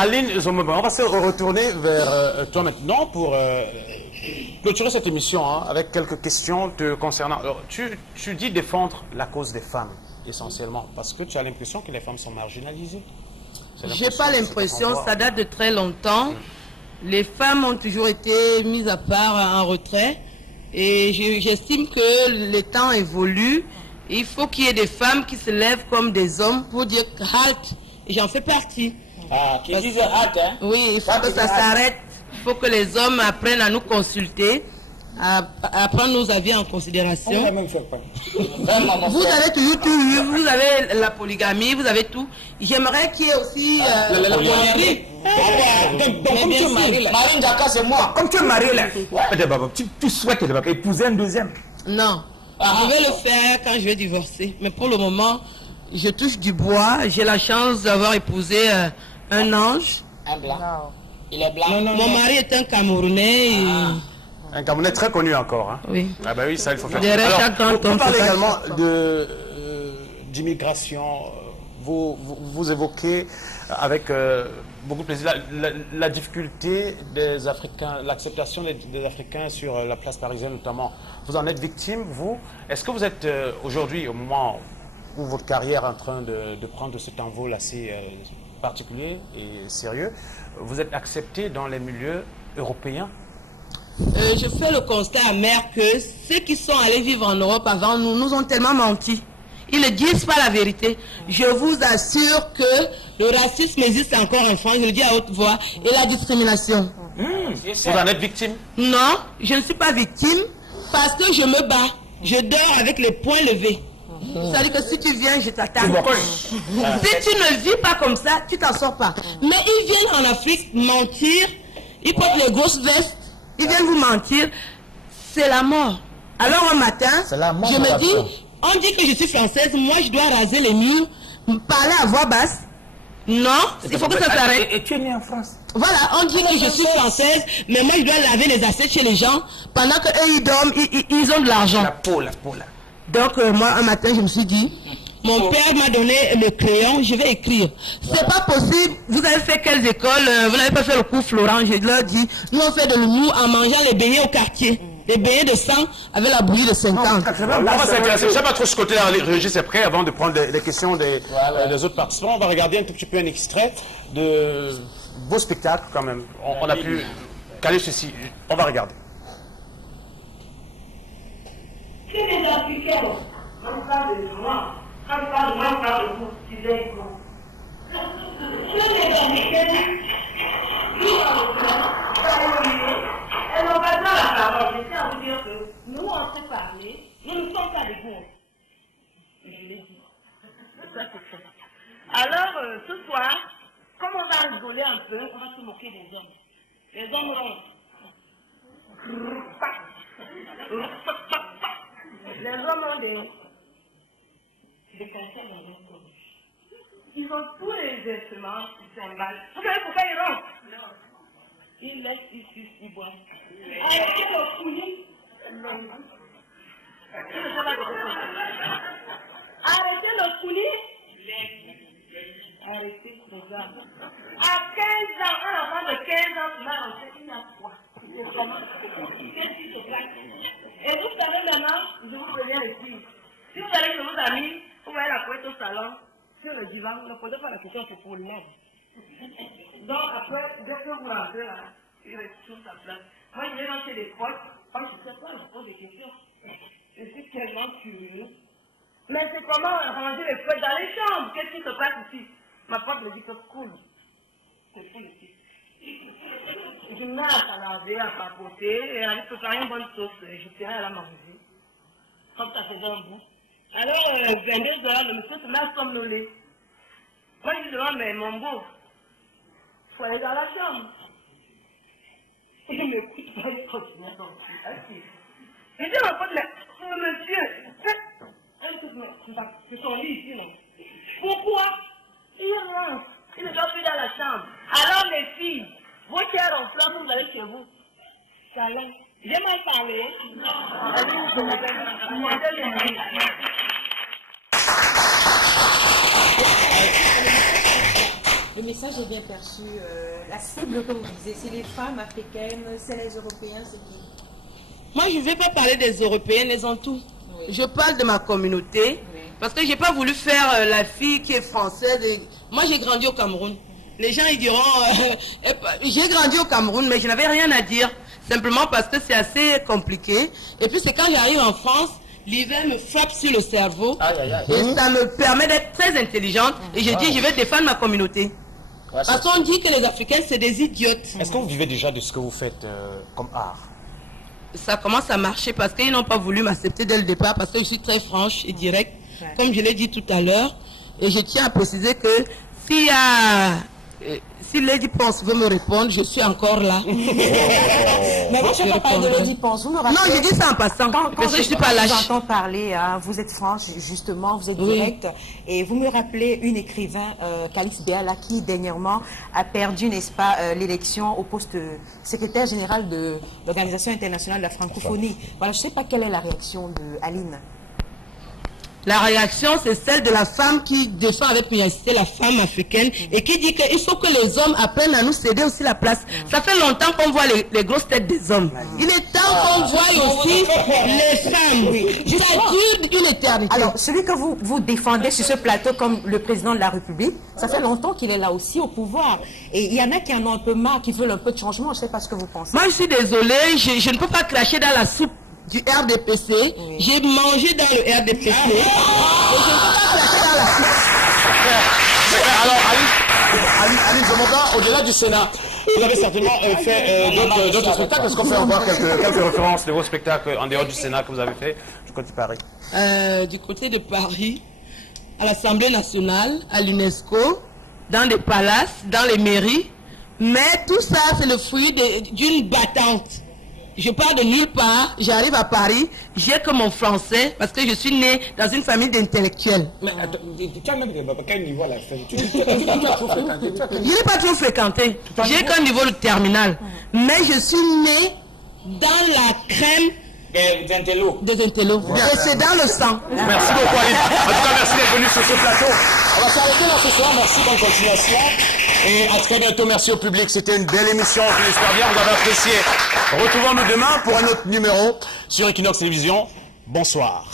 Aline Zomobé, on va se retourner vers toi maintenant pour clôturer cette émission avec quelques questions te concernant. Alors, tu dis défendre la cause des femmes, essentiellement, parce que tu as l'impression que les femmes sont marginalisées. J'ai pas l'impression, ça date de très longtemps. Les femmes ont toujours été mises à part, en retrait. Et j'estime que les temps évoluent. Il faut qu'il y ait des femmes qui se lèvent comme des hommes pour dire halt. Et j'en fais partie. Ah, qui disent halt, hein? Oui, il faut que ça s'arrête. Il faut que les hommes apprennent à nous consulter, à prendre nos avis en considération. Vous avez toujours tout, vous avez la polygamie, vous avez tout. J'aimerais qu'il y ait aussi la polygamie. Donc, comme tu es marié là. Marine Jaka, c'est moi. Comme tu es marié là. Tu souhaites épouser un deuxième? Non. Je vais le faire quand je vais divorcer. Mais pour le moment, je touche du bois. J'ai la chance d'avoir épousé un ange. Un blanc. Non. Il est blanc. Mon mari est un Camerounais. Un Camerounais très connu encore. Hein. Oui. Ah ben oui, ça il faut faire. Alors, vous parlez également d'immigration. Vous évoquez avec beaucoup de plaisir la difficulté des Africains, l'acceptation des Africains sur la place parisienne notamment. Vous en êtes victime, vous. Est-ce que vous êtes aujourd'hui, au moment où votre carrière est en train de prendre cet envol assez particulier et sérieux, vous êtes accepté dans les milieux européens? Je fais le constat amer que ceux qui sont allés vivre en Europe avant nous ont tellement menti. Ils ne disent pas la vérité. Je vous assure que le racisme existe encore en France, je le dis à haute voix, et la discrimination. Vous en êtes victime? Non, je ne suis pas victime parce que je me bats. Je dors avec les poings levés. C'est-à-dire que si tu viens, je t'attaque. Si tu ne vis pas comme ça, tu t'en sors pas. Mais ils viennent en Afrique mentir, ils portent les grosses vestes, ils viennent vous mentir. C'est la mort. Alors un matin, je me dis, on dit que je suis française, moi je dois raser les murs, parler à voix basse. Non, il faut que ça s'arrête. Et tu es né en France? Voilà, on dit que je suis française, mais moi je dois laver les assiettes chez les gens pendant qu'eux ils dorment, ils ont de l'argent. La peau là. Donc moi un matin je me suis dit, mon père m'a donné le crayon, je vais écrire. C'est pas possible, vous avez fait quelles écoles, vous n'avez pas fait le cours Florent, je leur dis, nous on fait de l'humour en mangeant les beignets au quartier. Les beignets de 100 avec la bouillie de 50. On va s'intéresser. Je ne sais pas trop ce côté-là, Régis est prêt avant de prendre les questions des autres participants. On va regarder un tout petit peu un extrait de vos spectacles quand même. On a pu caler ceci. On va regarder. Si les Africains, on parle de moi, on parle de vous, tu veux quoi? Si les Africains, ils elles n'ont pas besoin de la parole. Je tiens à vous dire que nous, on sait parler, nous ne sommes pas des bons. Je l'ai dit. Ça, c'est ça. Alors, ce soir, comme on va rigoler un peu, on va se moquer des hommes. Les hommes ronds. Les hommes ont des concerts dans leur poche. Ils ont tous les instruments, ils s'emballent. Vous savez pourquoi ils rompent? Non. Ils laissent, ils boivent. Arrêtez le coulis. Arrêtez le coulis. Arrêtez les gars. À 15 ans, un enfant de 15 ans qui va rentrer, il a quoi? C'est comment? Qu'est-ce qui se passe? Et vous savez maintenant, je vous reviens ici. Si vous allez chez vos amis, vous voyez la couette au salon, sur le divan, ne posez pas la question, c'est pour l'homme. Donc après, dès que vous rentrez là, il reste sur sa place. Moi, je vais lancer des potes. Moi, je ne sais pas, je pose des questions. Je suis tellement curieux. Mais c'est comment ranger les feuilles dans les chambres? Qu'est-ce qui se passe ici? Ma pote me dit que cool. C'est cool ici. Je mets à laver, à papoter, et elle a préparé une bonne sauce. Je tiens à la manger. Comme ça faisait un bout. Alors, 22 heures, le monsieur se met à somnoler. Moi, je lui dis, mais mon beau, il faut aller dans la chambre. Il m'écoute pas, il continue à sortir. Je dis à mon pote, mais monsieur, c'est son lit ici, non? Pourquoi? Il rentre. Il ne doit plus dans la chambre. Alors, les filles, vos chairs en fleurs, vous allez chez vous. Câlin. J'ai mal parlé. Le message est bien perçu. La cible, comme vous disiez, c'est les femmes africaines, c'est les Européens, c'est qui? Moi, je ne vais pas parler des Européennes, elles ont tout. Oui. Je parle de ma communauté, oui. Parce que je n'ai pas voulu faire la fille qui est française. Moi, j'ai grandi au Cameroun. Les gens, ils diront, j'ai grandi au Cameroun, mais je n'avais rien à dire. Simplement parce que c'est assez compliqué. Et puis, c'est quand j'arrive en France, l'hiver me frappe sur le cerveau. Et ça me permet d'être très intelligente. Et je dis, je vais défendre ma communauté. Ouais, parce qu'on dit que les Africains, c'est des idiotes. Est-ce que vous vivez déjà de ce que vous faites comme art? Ça commence à marcher parce qu'ils n'ont pas voulu m'accepter dès le départ, parce que je suis très franche et directe, comme je l'ai dit tout à l'heure. Et je tiens à préciser que s'il y a... Si Lady Ponce veut me répondre, je suis encore là. Mais moi, je ne vais pas parler de Lady Ponce. Vous me rappelez... Non, je dis ça en passant. Quand je ne suis pas lâche. J'entends parler, hein, vous êtes franche, justement, vous êtes directe. Et vous me rappelez une écrivain, Calix Béala, qui dernièrement a perdu, n'est-ce pas, l'élection au poste secrétaire général de l'Organisation internationale de la francophonie. Voilà, je ne sais pas quelle est la réaction de Aline. La réaction, c'est celle de la femme qui défend avec pugnacité la femme africaine et qui dit qu'il faut que les hommes apprennent à nous céder aussi la place. Ça fait longtemps qu'on voit les grosses têtes des hommes. Il est temps qu'on voie aussi les femmes. Oui. Ça dure une éternité. Alors, celui que vous défendez sur ce plateau comme le président de la République, ça fait longtemps qu'il est là aussi au pouvoir. Et il y en a qui en ont un peu marre, qui veulent un peu de changement. Je ne sais pas ce que vous pensez. Moi, je suis désolée, je ne peux pas cracher dans la soupe du RDPC, oui. J'ai mangé dans le RDPC et je ne peux pas cracher dans la soupe. Alors, Aline Zomonda, au-delà du Sénat, vous avez certainement fait d'autres spectacles. Est-ce qu'on fait encore quelques références de vos spectacles en dehors du Sénat que vous avez fait du côté de Paris? Du côté de Paris, à l'Assemblée nationale, à l'UNESCO, dans des palaces, dans les mairies. Mais tout ça, c'est le fruit d'une battante. Je pars de nulle part, j'arrive à Paris, j'ai que mon français, parce que je suis né dans une famille d'intellectuels. Mais tu as même quel niveau à la fin? Tu as trop fréquenté. Je n'ai pas trop fréquenté, j'ai qu'un niveau de terminal. Mais je suis né dans la crème des intellos. Et c'est dans le sang. Merci beaucoup, Aline. En tout cas, merci d'être venu sur ce plateau. On va s'arrêter là ce soir. Merci, bonne continuation. Et à très bientôt. Merci au public. C'était une belle émission. Je l'espère bien. Vous avez apprécié. Retrouvons-nous demain pour un autre numéro sur Equinox Télévision. Bonsoir.